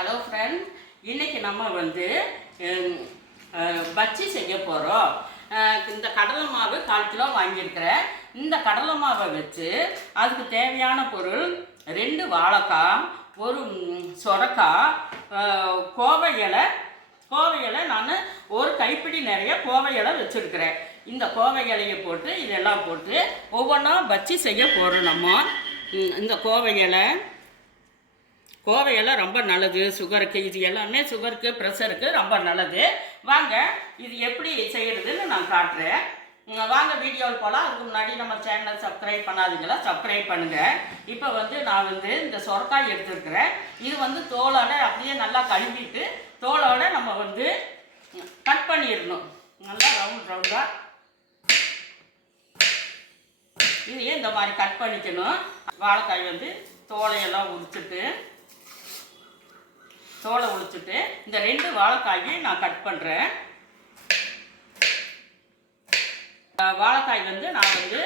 Hello friend இன்னைக்கு நம்ம வந்து பஜ்ஜி செய்ய போகிறோம் இந்த கடலை மாவு கால் கிலோ வாங்கியிருக்கிறேன். இந்த கடலை மாவை வச்சு அதுக்கு தேவையான பொருள் ரெண்டு வாழைக்காய் ஒரு சொரக்காய் கோவை இலை. கோவை இலை நான் ஒரு கைப்பிடி நிறைய கோவை இலை வச்சுருக்கிறேன். இந்த கோவை இலையை போட்டு இதெல்லாம் போட்டு ஒவ்வொன்றா பஜ்ஜி செய்ய போகிறோம் நம்ம. இந்த கோவை இலை கோவையெல்லாம் ரொம்ப நல்லது சுகருக்கு இது எல்லாமே சுகருக்கு ப்ரெஷருக்கு ரொம்ப நல்லது. வாங்க இது எப்படி செய்கிறதுன்னு நான் காட்டுறேன். வாங்க வீடியோவில் போகலாம். அதுக்கு முன்னாடி நம்ம சேனலை சப்ஸ்கிரைப் பண்ணாதீங்களா? சப்ஸ்கிரைப் பண்ணுங்கள் இப்போ வந்து நான் வந்து இந்த சொரக்காய் எடுத்துருக்கிறேன். இது வந்து தோலோட அப்படியே நல்லா கழுவிட்டு தோலோட நம்ம வந்து கட் பண்ணிடணும். நல்லா ரவுண்ட் ரவுண்டாக இதையே இந்த மாதிரி கட் பண்ணிக்கணும்? வாழைக்காய் வந்து தோலையெல்லாம் உரிச்சிட்டு தோலை உரிச்சிட்டு இந்த ரெண்டு வாழைக்காயை நான் கட் பண்ணுறேன் வாழைக்காய் வந்து நான் வந்து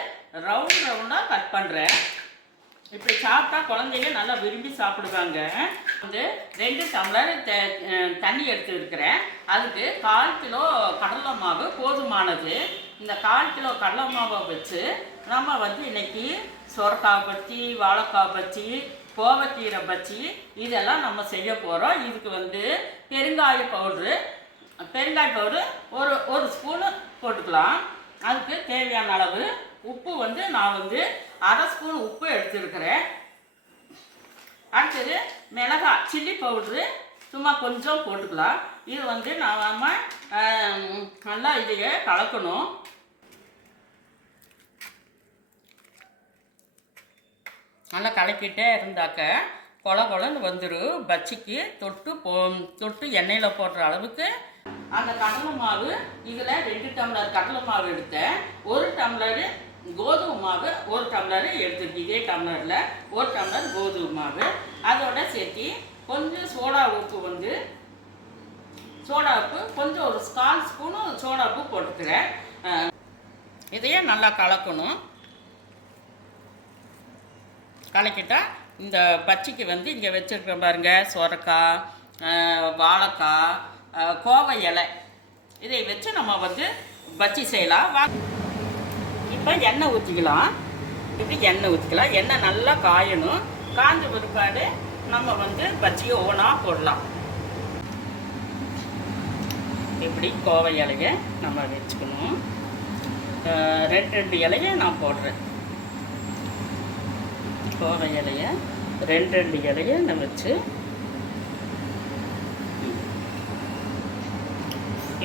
ரவுண்ட் ரவுண்டாக கட் பண்ணுறேன் இப்படி சாப்பிட்டா குழந்தைங்க நல்லா விரும்பி சாப்பிடுவாங்க. வந்து ரெண்டு டம்ளர் தண்ணி எடுத்து இருக்கிறேன் அதுக்கு கால் கிலோ கடலை மாவு போதுமானது. இந்த கால் கிலோ கடலை மாவை வச்சு நம்ம வந்து இன்னைக்கு சொரக்காய் பச்சி வாழைக்காய் பச்சி கோவக்கீரை பச்சி இதெல்லாம் நம்ம செய்ய போகிறோம் இதுக்கு வந்து பெருங்காய பவுட்ரு பெருங்காய பவுட்ரு ஒரு ஒரு ஸ்பூனு போட்டுக்கலாம். அதுக்கு தேவையான அளவு உப்பு வந்து நான் வந்து அரை ஸ்பூன் உப்பு எடுத்துருக்கிறேன். அடுத்தது மிளகாய் சில்லி பவுட்ரு சும்மா கொஞ்சம் போட்டுக்கலாம். இது வந்து நாம நல்லா இதையே கலக்கணும். நல்லா கலக்கிட்டே இருந்தாக்க கொல கொலன்னு வந்துடும் பச்சிக்கு தொட்டு போ தொட்டு எண்ணெயில் போடுற அளவுக்கு அந்த கடலை மாவு இதில் ரெண்டு டம்ளர் கடலை மாவு எடுத்தேன். ஒரு டம்ளர் கோதுமை மாவு ஒரு டம்ளர் எடுத்துருக்கு இதே டம்ளரில் ஒரு டம்ளர் கோதுமை மாவு. அதோட சேர்த்து கொஞ்சம் சோடா உப்பு வந்து சோடா உப்பு கொஞ்சம் ஒரு கால் ஸ்பூனும் சோடா உப்பு போட்டுக்கிறேன். இதையே நல்லா கலக்கணும். கலக்கிட்டா இந்த பச்சைக்கு வந்து இங்கே வச்சுருக்க பாருங்க சொரக்காய் வாழைக்காய் கோவை இலை. இதை வச்சு நம்ம வந்து பச்சி செய்யலாம். வா இப்போ எண்ணெய் ஊற்றிக்கலாம் இப்படி எண்ணெய் ஊற்றிக்கலாம் எண்ணெய் நல்லா காயணும். காஞ்ச பிற்பாடு நம்ம வந்து பச்சியை ஒவ்வொன்றா போடலாம். இப்படி கோவை இலையை நம்ம வச்சுக்கணும். ரெண்டு ரெண்டு இலையை நான் போடுறேன். கோவை இலைய ரெண்டு ரெண்டு இலைய நான் வச்சு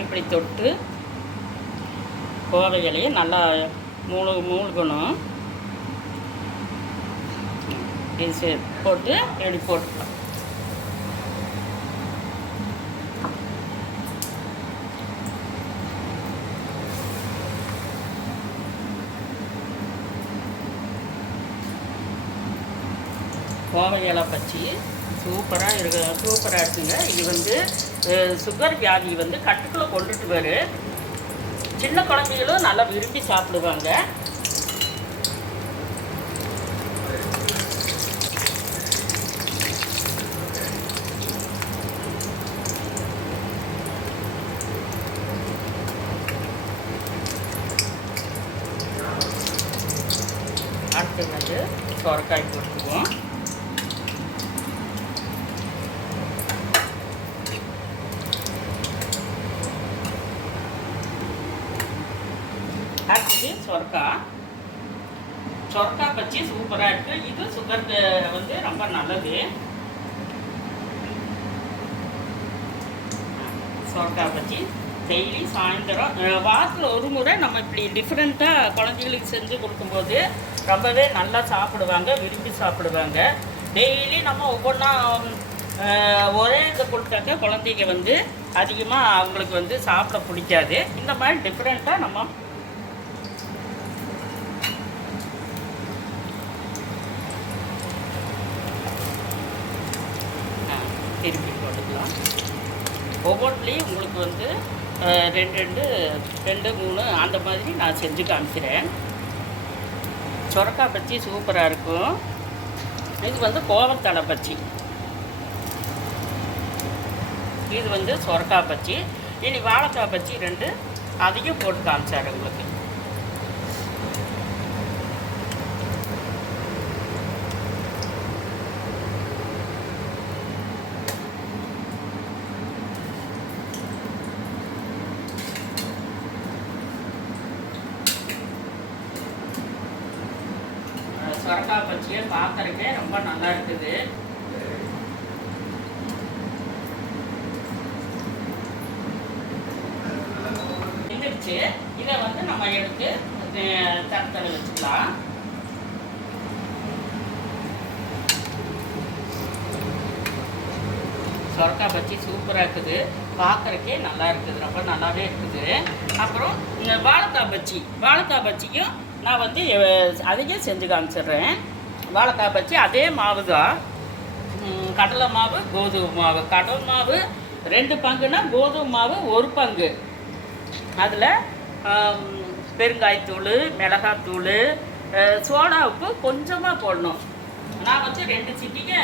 இப்படி தொட்டு கோவை இலைய நல்லா மூழு மூழ்கணும் இது போட்டு இப்படி போட்டுக்கலாம். கோவை பச்சி சூப்பராக இருக்கு சூப்பராக இருக்குங்க. இது வந்து சுகர் வியாதி வந்து கட்டுக்குள்ளே கொண்டுட்டு வரும் சின்ன குழந்தைகளும் நல்லா விரும்பி சாப்பிடுவாங்க. அடுத்து வந்து சொரக்காய் போட்டுக்குவோம். அடுத்தது சொர்க்கா. சொர்க்கா பச்சி சூப்பராக இருக்குது இது சுகருக்கு வந்து ரொம்ப நல்லது. சொர்க்கா பச்சி. டெய்லி சாயந்தரம் வாரத்தில் ஒரு முறை நம்ம இப்படி டிஃப்ரெண்ட்டாக குழந்தைகளுக்கு செஞ்சு கொடுக்கும்போது ரொம்பவே நல்லா சாப்பிடுவாங்க விரும்பி சாப்பிடுவாங்க. டெய்லி நம்ம ஒவ்வொன்றா ஒரே இதை கொடுத்தாக்க குழந்தைங்க வந்து அதிகமாக அவங்களுக்கு வந்து சாப்பிட பிடிக்காது. இந்த மாதிரி டிஃப்ரெண்ட்டாக நம்ம திருப்பி போட்டுக்கலாம். ஒவ்வொன்றுலேயும் உங்களுக்கு வந்து ரெண்டு ரெண்டு ரெண்டு மூணு அந்த மாதிரி நான் செஞ்சு காமிக்கிறேன். சொரக்காய் பச்சி சூப்பராக இருக்கும். இது வந்து கோவத்தலை பச்சி இது வந்து சொரக்காய் பச்சி இனி வாழைக்காய் பச்சி ரெண்டு அதையும் போட்டு காமிச்சாரு உங்களுக்கு. சொரக்காய் பச்சியை பார்க்கறக்கே ரொம்ப நல்லா இருக்குது. வெந்துடுச்சு. இதை வந்து நம்ம எடுத்து தரத்தில் வச்சுக்கலாம். சொரக்காய் பச்சி சூப்பராக இருக்குது. பார்க்கறக்கே நல்லா இருக்குது. ரொம்ப நல்லாவே இருக்குது. அப்புறம் இந்த வாழைக்காய் பச்சி வாழைக்காய் பச்சியும் நான் வந்து அதையும் செஞ்சு காமிச்சிடுறேன். வாழைக்காய் பச்சி அதே மாவு தான். கடலை மாவு கோதுமை மாவு. கடலை மாவு ரெண்டு பங்குனா கோதுமை மாவு ஒரு பங்கு. அதில் பெருங்காயத்தூள் மிளகாத்தூள் சோடா உப்பு கொஞ்சமாக போடணும். நான் வந்து ரெண்டு சிட்டிக்கு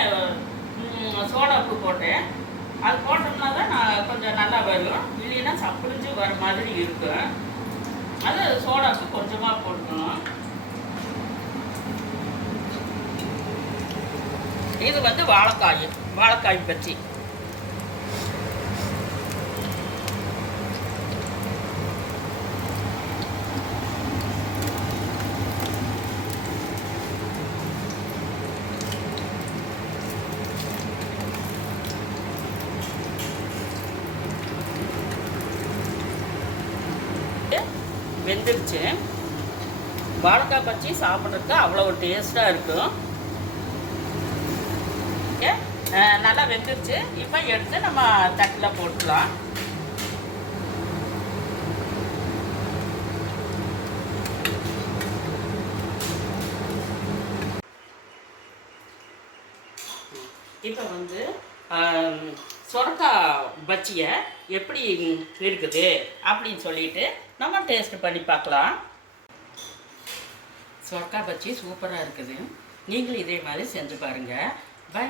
சோடா உப்பு போட்டேன். அது போட்டோம்னா தான் நான் கொஞ்சம் நல்லா வரும். இல்லைன்னா சப்புளிஞ்சு வர மாதிரி இருக்கும். அது சோடாக்கு கொஞ்சமாக போட்டுக்கணும். இது வந்து வாழைக்காய் வாழைக்காய் பச்சி வெந்துருச்சு. வாழைக்காய் பச்சி சாப்பிட்றதுக்கு அவ்வளோ டேஸ்ட்டாக இருக்கும் ஓகே நல்லா வெந்துருச்சு. இப்போ எடுத்து நம்ம தட்டில் போட்டுக்கலாம். இப்போ வந்து சொரக்காய் பச்சியை எப்படி இருக்குது அப்படின்னு சொல்லிட்டு நம்ம டேஸ்ட் பண்ணி பார்க்கலாம். சொரக்காய் பச்சி சூப்பராக இருக்குது. நீங்களும் இதே மாதிரி செஞ்சு பாருங்கள் பை